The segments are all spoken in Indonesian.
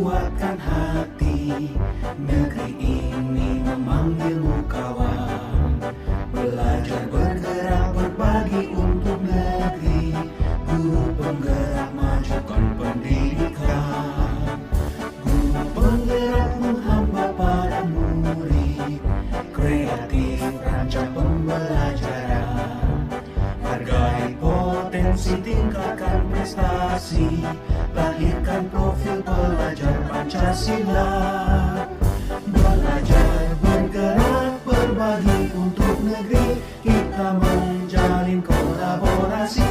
kuatkan hati. Negeri ini memanggilmu kawan. Belajar bergerak berbagi untuk negeri. Guru penggerak majukan pendidikan. Guru penggerak menghamba pada murid. Kreatif rancang pembelajaran. Hargai potensi, tingkatkan prestasi. Lahirkan profil pelajar Pancasila. Belajar bergerak berbagi untuk negeri. Kita menjalin kolaborasi.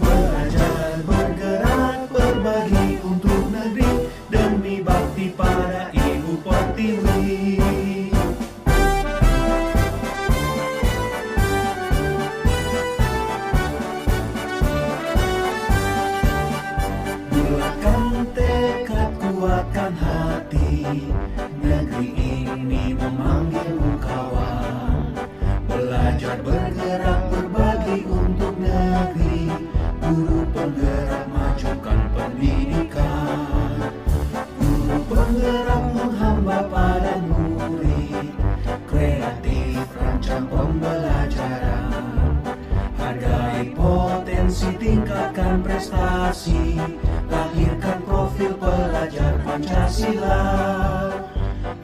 Belajar bergerak berbagi untuk negeri. Demi bakti pada Ibu Pertiwi. Bulatkan tekad, kuatkan hati. Negeri ini memanggilmu kawan. Belajar bergerak berbagi untuk negeri. Guru penggerak majukan pendidikan. Guru penggerak menghamba pada murid. Kreatif rancang pembelajaran. Hargai potensi, tingkatkan prestasi. Lahirkan profil pelajar Pancasila.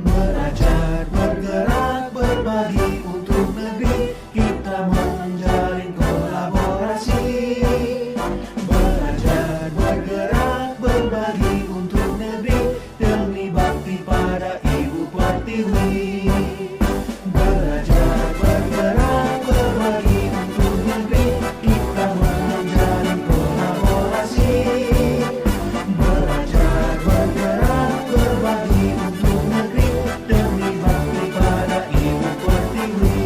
Belajar bergerak berbagi untuk negeri. Kita menjalin kolaborasi. Belajar bergerak berbagi untuk negeri. Demi bakti pada Ibu Pertiwi. Belajar bergerak berbagi untuk negeri. Kita menjalin kolaborasi. Belajar bergerak berbagi untuk negeri. Demi bakti pada Ibu Pertiwi.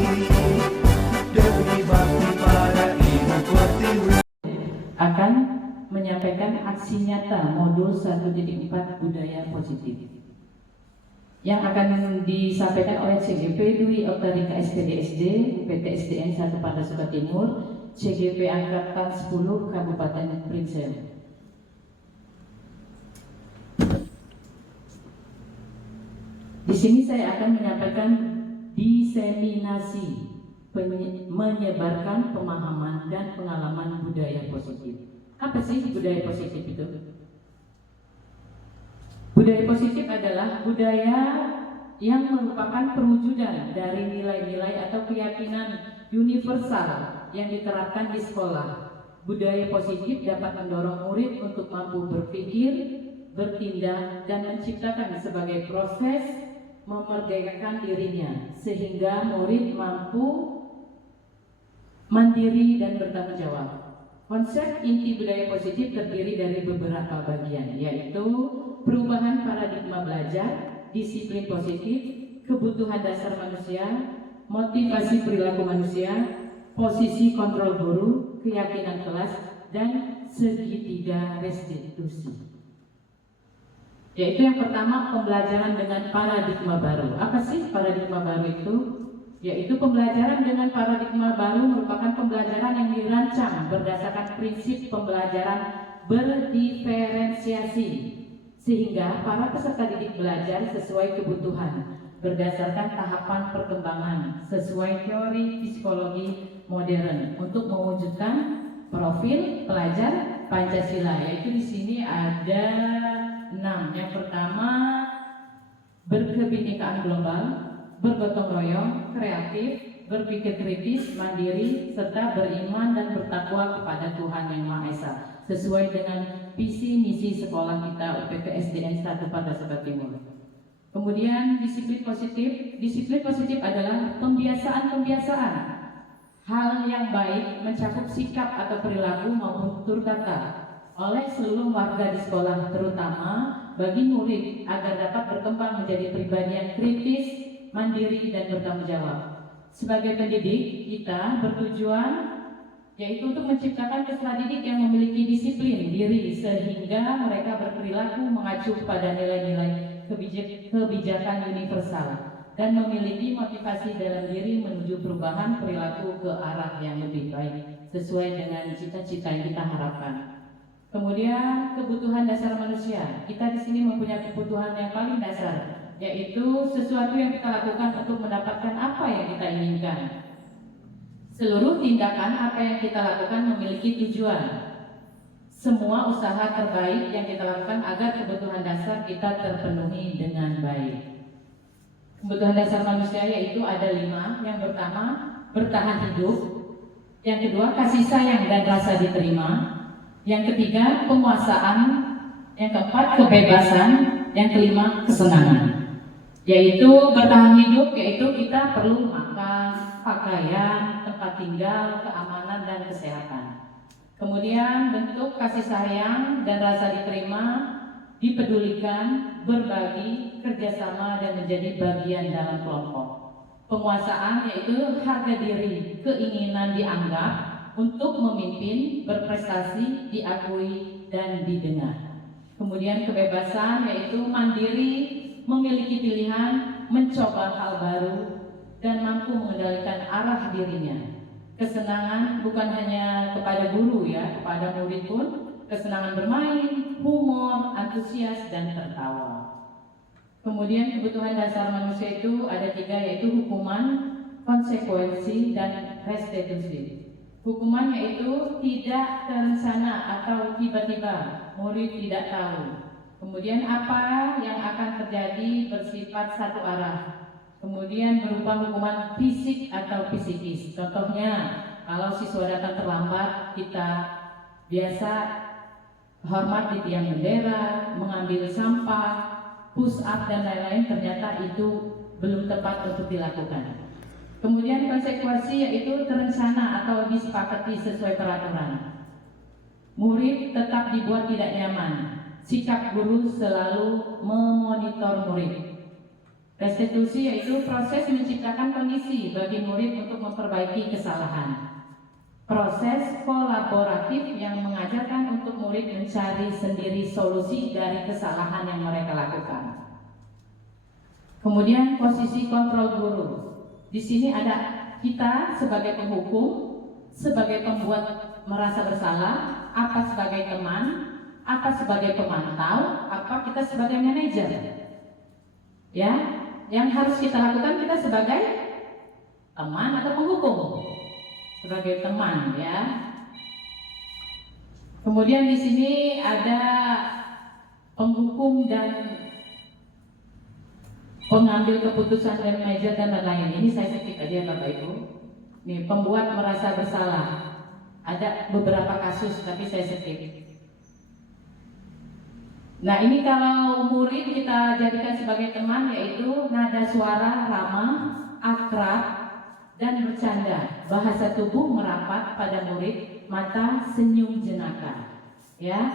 Demi bakti pada Ibu Pertiwi. Akan menyampaikan aksi nyata modul 1.4 budaya positif yang akan disampaikan oleh CGP Dwi Oktarika SPDSD UPT SDN 1 Parda Timur, CGP Angkatan 10 Kabupaten Prinsep. Di sini saya akan menyampaikan diseminasi, menyebarkan pemahaman dan pengalaman budaya positif. Apa sih budaya positif itu? Budaya positif adalah budaya yang merupakan perwujudan dari nilai-nilai atau keyakinan universal yang diterapkan di sekolah. Budaya positif dapat mendorong murid untuk mampu berpikir, bertindak, dan menciptakan sebagai proses memerdekakan dirinya, sehingga murid mampu mandiri dan bertanggung jawab. Konsep inti budaya positif terdiri dari beberapa bagian, yaitu perubahan paradigma belajar, disiplin positif, kebutuhan dasar manusia, motivasi perilaku manusia, posisi kontrol guru, keyakinan kelas, dan segitiga restitusi. Yaitu yang pertama, pembelajaran dengan paradigma baru. Apa sih paradigma baru itu? Yaitu pembelajaran dengan paradigma baru merupakan pembelajaran yang dirancang berdasarkan prinsip pembelajaran berdiferensiasi, sehingga para peserta didik belajar sesuai kebutuhan berdasarkan tahapan perkembangan sesuai teori psikologi modern untuk mewujudkan profil pelajar Pancasila. Yaitu di sini ada 6. Yang pertama, berkebinekaan global, bergotong royong, kreatif, berpikir kritis, mandiri, serta beriman dan bertakwa kepada Tuhan Yang Maha Esa, sesuai dengan visi misi sekolah kita UPT SDN 1 Parda Timur. Kemudian disiplin positif. Disiplin positif adalah pembiasaan-pembiasaan hal yang baik mencakup sikap atau perilaku maupun tutur kata oleh seluruh warga di sekolah, terutama bagi murid agar dapat berkembang menjadi pribadi yang kritis, mandiri, dan bertanggung jawab. Sebagai pendidik, kita bertujuan yaitu untuk menciptakan peserta didik yang memiliki disiplin diri sehingga mereka berperilaku mengacu pada nilai-nilai kebijakan universal dan memiliki motivasi dalam diri menuju perubahan perilaku ke arah yang lebih baik sesuai dengan cita-cita yang kita harapkan. Kemudian kebutuhan dasar manusia. Kita di sini mempunyai kebutuhan yang paling dasar, yaitu sesuatu yang kita lakukan untuk mendapatkan apa yang kita inginkan. Seluruh tindakan apa yang kita lakukan memiliki tujuan. Semua usaha terbaik yang kita lakukan agar kebutuhan dasar kita terpenuhi dengan baik. Kebutuhan dasar manusia yaitu ada 5. Yang pertama, bertahan hidup. Yang kedua, kasih sayang dan rasa diterima. Yang ketiga, penguasaan. Yang keempat, kebebasan. Yang kelima, kesenangan. Yaitu bertahan hidup, yaitu kita perlu makan, pakaian, tempat tinggal, keamanan, dan kesehatan. Kemudian bentuk kasih sayang dan rasa diterima, dipedulikan, berbagi, kerjasama, dan menjadi bagian dalam kelompok. Penguasaan yaitu harga diri, keinginan dianggap untuk memimpin, berprestasi, diakui, dan didengar. Kemudian kebebasan yaitu mandiri, memiliki pilihan, mencoba hal baru, dan mampu mengendalikan arah dirinya. Kesenangan bukan hanya kepada guru ya, kepada murid pun, kesenangan bermain, humor, antusias, dan tertawa. Kemudian kebutuhan dasar manusia itu ada 3, yaitu hukuman, konsekuensi, dan restitusi. Hukuman yaitu tidak terencana atau tiba-tiba, murid tidak tahu. Kemudian apa yang akan terjadi bersifat satu arah. Kemudian berupa hukuman fisik atau psikis. Contohnya, kalau siswa datang terlambat, kita biasa hormat di tiang bendera, mengambil sampah, push up, dan lain-lain. Ternyata itu belum tepat untuk dilakukan. Kemudian konsekuensi yaitu terencana atau disepakati sesuai peraturan. Murid tetap dibuat tidak nyaman. Sikap guru selalu memonitor murid. Restitusi yaitu proses menciptakan kondisi bagi murid untuk memperbaiki kesalahan. Proses kolaboratif yang mengajarkan untuk murid mencari sendiri solusi dari kesalahan yang mereka lakukan. Kemudian posisi kontrol guru. Di sini ada kita sebagai penghukum, sebagai pembuat merasa bersalah, apa sebagai teman, apa sebagai pemantau, apa kita sebagai manajer. Ya, yang harus kita lakukan kita sebagai teman atau penghukum? Sebagai teman ya. Kemudian di sini ada penghukum dan pengambil keputusan dan manajer dan lain-lain. Ini saya skip aja Bapak Ibu. Nih, pembuat merasa bersalah. Ada beberapa kasus tapi saya skip. Nah, ini kalau murid kita jadikan sebagai teman, yaitu nada suara ramah, akrab, dan bercanda. Bahasa tubuh merapat pada murid, mata senyum jenaka. Ya,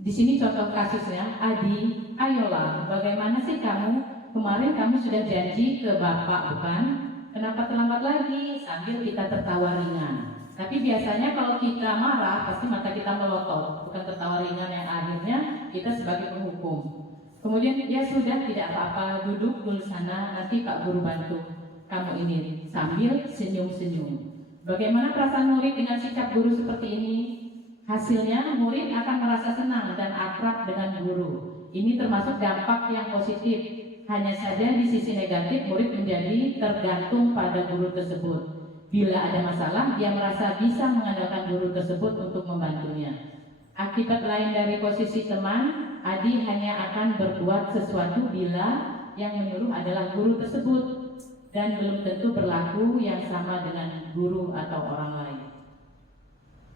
di sini contoh kasusnya, Adi, ayolah, bagaimana sih kamu? Kemarin kamu sudah janji ke Bapak, bukan? Kenapa terlambat lagi? Sambil kita tertawa ringan. Tapi biasanya kalau kita marah, pasti mata kita melotot, bukan tertawa ringan yang akhirnya kita sebagai penghukum. Kemudian ya sudah, tidak apa-apa, duduk dulu sana, nanti Pak Guru bantu kamu ini, sambil senyum-senyum. Bagaimana perasaan murid dengan sikap guru seperti ini? Hasilnya murid akan merasa senang dan akrab dengan guru. Ini termasuk dampak yang positif. Hanya saja di sisi negatif, murid menjadi tergantung pada guru tersebut. Bila ada masalah, dia merasa bisa mengandalkan guru tersebut untuk membantunya. Akibat lain dari posisi teman, Adi hanya akan berbuat sesuatu bila yang menyuruh adalah guru tersebut, dan belum tentu berlaku yang sama dengan guru atau orang lain.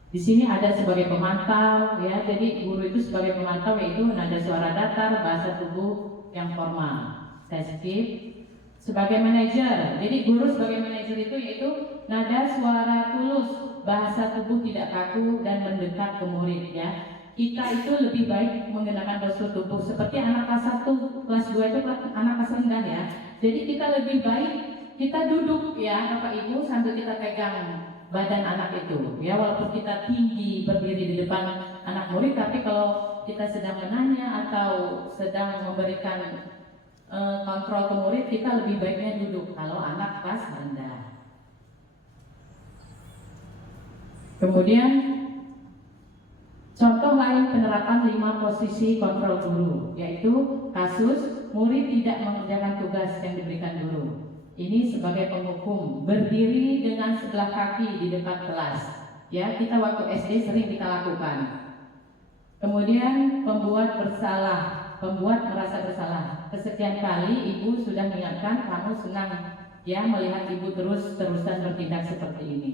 Di sini ada sebagai pemantau, ya. Jadi guru itu sebagai pemantau yaitu nada suara datar, bahasa tubuh yang formal. Saya skip. Sebagai manajer, jadi guru sebagai manajer itu yaitu nada suara tulus, bahasa tubuh tidak kaku dan mendekat ke murid ya. Kita itu lebih baik menggunakan postur tubuh seperti anak kelas 1, kelas 2 itu anak kelas rendah ya. Jadi kita lebih baik kita duduk ya Bapak Ibu sambil kita pegang badan anak itu ya, walaupun kita tinggi berdiri di depan anak murid, tapi kalau kita sedang menanya atau sedang memberikan kontrol ke murid, kita lebih baiknya duduk kalau anak kelas rendah. Kemudian contoh penerapan 5 posisi kontrol guru, yaitu kasus murid tidak mengerjakan tugas yang diberikan guru. Ini sebagai penghukum, berdiri dengan sebelah kaki di depan kelas. Ya, kita waktu SD sering kita lakukan. Kemudian pembuat merasa bersalah. Kesekian kali ibu sudah mengingatkan, kamu senang ya melihat ibu terus-terusan bertindak seperti ini.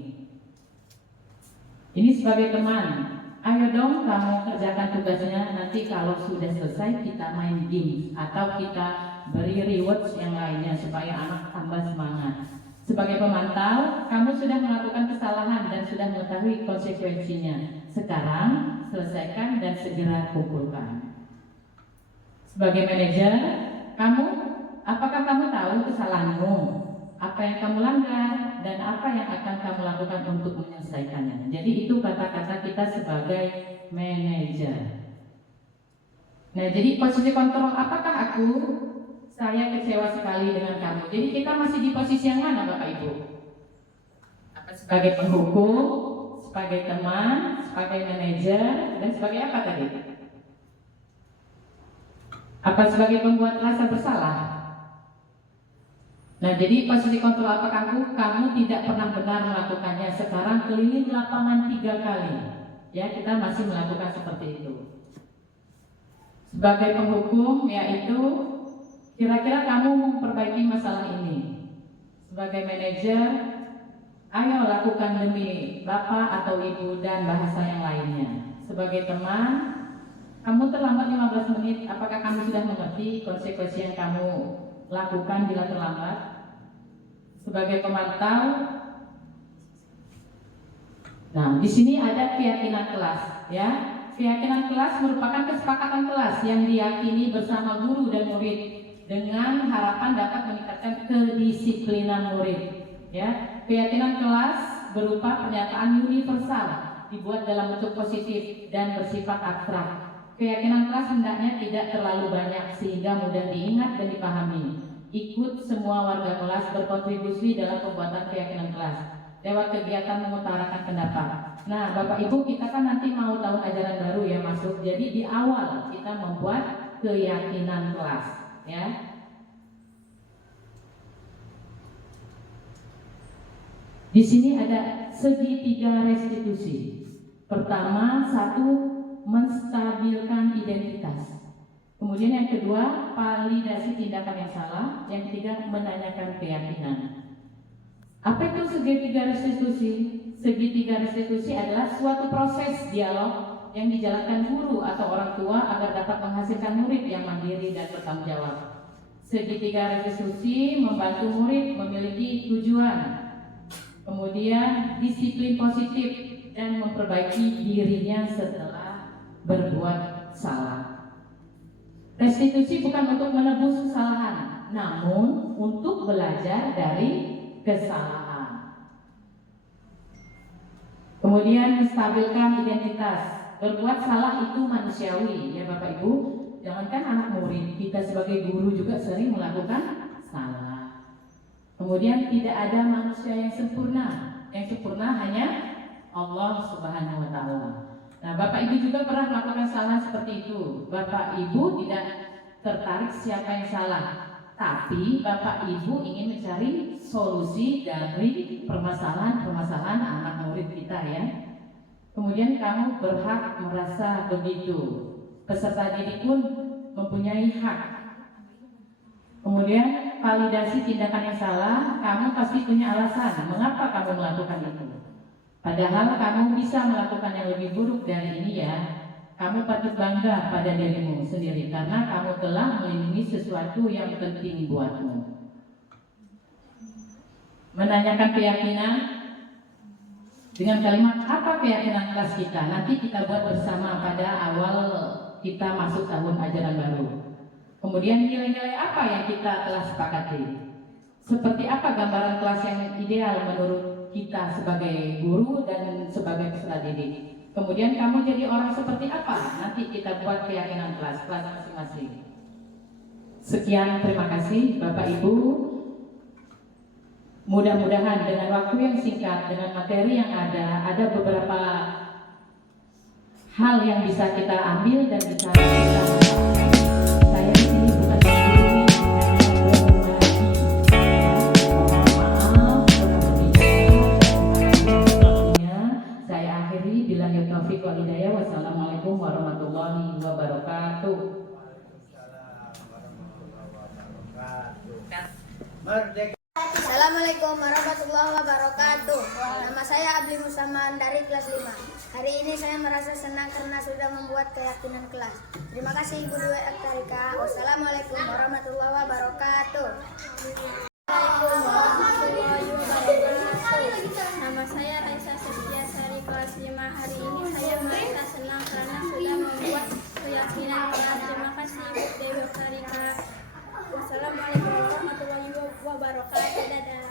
Ini sebagai teman, ayo dong kamu kerjakan tugasnya, nanti kalau sudah selesai kita main game atau kita beri rewards yang lainnya supaya anak tambah semangat. Sebagai pemantau, kamu sudah melakukan kesalahan dan sudah mengetahui konsekuensinya. Sekarang selesaikan dan segera kumpulkan. Sebagai manajer, apakah kamu tahu kesalahanmu? Apa yang kamu langgar dan apa yang akan kamu lakukan untuk menyelesaikannya. Jadi itu kata-kata kita sebagai manajer. Nah, jadi posisi kontrol, apakah saya kecewa sekali dengan kamu. Jadi kita masih di posisi yang mana Bapak Ibu? Sebagai penghukum, sebagai teman, sebagai manajer, dan sebagai apa tadi? Apa sebagai pembuat rasa bersalah? Nah, jadi posisi kontrol apakah kamu tidak pernah benar melakukannya. Sekarang keliling lapangan 3 kali. Ya, kita masih melakukan seperti itu. Sebagai penghukum, yaitu kira-kira kamu memperbaiki masalah ini. Sebagai manajer, ayo lakukan demi Bapak atau Ibu dan bahasa yang lainnya. Sebagai teman, kamu terlambat 15 menit, apakah kamu sudah mengerti konsekuensi yang kamu lakukan bila terlambat? Sebagai pemantau, nah di sini ada keyakinan kelas, ya. Keyakinan kelas merupakan kesepakatan kelas yang diyakini bersama guru dan murid dengan harapan dapat meningkatkan kedisiplinan murid. Ya, keyakinan kelas berupa pernyataan universal dibuat dalam bentuk positif dan bersifat abstrak. Keyakinan kelas hendaknya tidak terlalu banyak sehingga mudah diingat dan dipahami. Ikut semua warga kelas berkontribusi dalam pembuatan keyakinan kelas lewat kegiatan mengutarakan pendapat. Nah, Bapak Ibu, kita kan nanti mau tahun ajaran baru ya masuk. Jadi di awal kita membuat keyakinan kelas, ya. Di sini ada segitiga restitusi. Pertama, 1, menstabilkan identitas. Kemudian yang kedua, validasi tindakan yang salah. Yang ketiga, menanyakan keyakinan. Apa itu segitiga restitusi? Segitiga restitusi adalah suatu proses dialog yang dijalankan guru atau orang tua agar dapat menghasilkan murid yang mandiri dan bertanggung jawab. Segitiga restitusi membantu murid memiliki tujuan, kemudian disiplin positif dan memperbaiki dirinya setelah berbuat salah. Restitusi bukan untuk menebus kesalahan, namun untuk belajar dari kesalahan. Kemudian menstabilkan identitas. Berbuat salah itu manusiawi, ya Bapak Ibu. Jangankan anak murid, kita sebagai guru juga sering melakukan salah. Kemudian tidak ada manusia yang sempurna. Yang sempurna hanya Allah Subhanahu wa Ta'ala. Nah, Bapak Ibu juga pernah melakukan salah seperti itu. Bapak Ibu tidak tertarik siapa yang salah, tapi Bapak Ibu ingin mencari solusi dari permasalahan anak murid kita, ya. Kemudian kamu berhak merasa begitu. Peserta didik pun mempunyai hak. Kemudian validasi tindakan yang salah, kamu pasti punya alasan mengapa kamu melakukan itu. Padahal kamu bisa melakukan yang lebih buruk dari ini, ya. Kamu patut bangga pada dirimu sendiri karena kamu telah melindungi sesuatu yang penting buatmu. Menanyakan keyakinan dengan kalimat apa keyakinan kelas kita. Nanti kita buat bersama pada awal kita masuk tahun ajaran baru. Kemudian nilai-nilai apa yang kita telah sepakati. Seperti apa gambaran kelas yang ideal menurut kita sebagai guru dan sebagai peserta didik. Kemudian kamu jadi orang seperti apa? Nanti kita buat keyakinan kelas masing-masing. Sekian, terima kasih Bapak Ibu. Mudah-mudahan dengan waktu yang singkat, dengan materi yang ada beberapa hal yang bisa kita ambil dan bisa kita saya di sini bukan menggurui, berbagi. Mohon maaf kalau waktunya. Saya akhiri billahi taufiq wal hidayah. Wassalamualaikum warahmatullahi wabarakatuh. Merdeka. Assalamualaikum warahmatullahi wabarakatuh. Nama saya Abli Musaman dari kelas 5. Hari ini saya merasa senang karena sudah membuat keyakinan kelas. Terima kasih Ibu Dwi Aktarika. Wassalamualaikum warahmatullahi wabarakatuh. Assalamualaikum warahmatullahi wabarakatuh. Nama saya Raisa Setiasari kelas 5. Hari ini saya merasa senang karena sudah membuat keyakinan kelas. Terima kasih Ibu Dwi Aktarika. Wassalamualaikum warahmatullahi wabarakatuh. Dadah.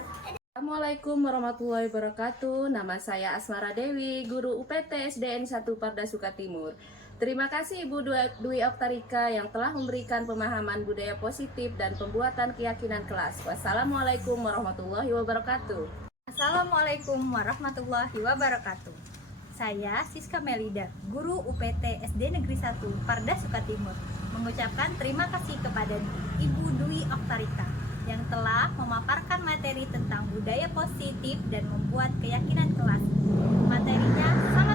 Assalamualaikum warahmatullahi wabarakatuh. Nama saya Asmara Dewi, guru UPT SDN 1 Parda Sukatimur. Terima kasih Ibu Dwi Oktarika yang telah memberikan pemahaman budaya positif dan pembuatan keyakinan kelas. Wassalamualaikum warahmatullahi wabarakatuh. Assalamualaikum warahmatullahi wabarakatuh. Saya Siska Melida, guru UPT SD Negeri 1 Parda Sukatimur, mengucapkan terima kasih kepada Ibu Dwi Oktarika yang telah memaparkan materi tentang budaya positif dan membuat keyakinan kelas. Materinya sangat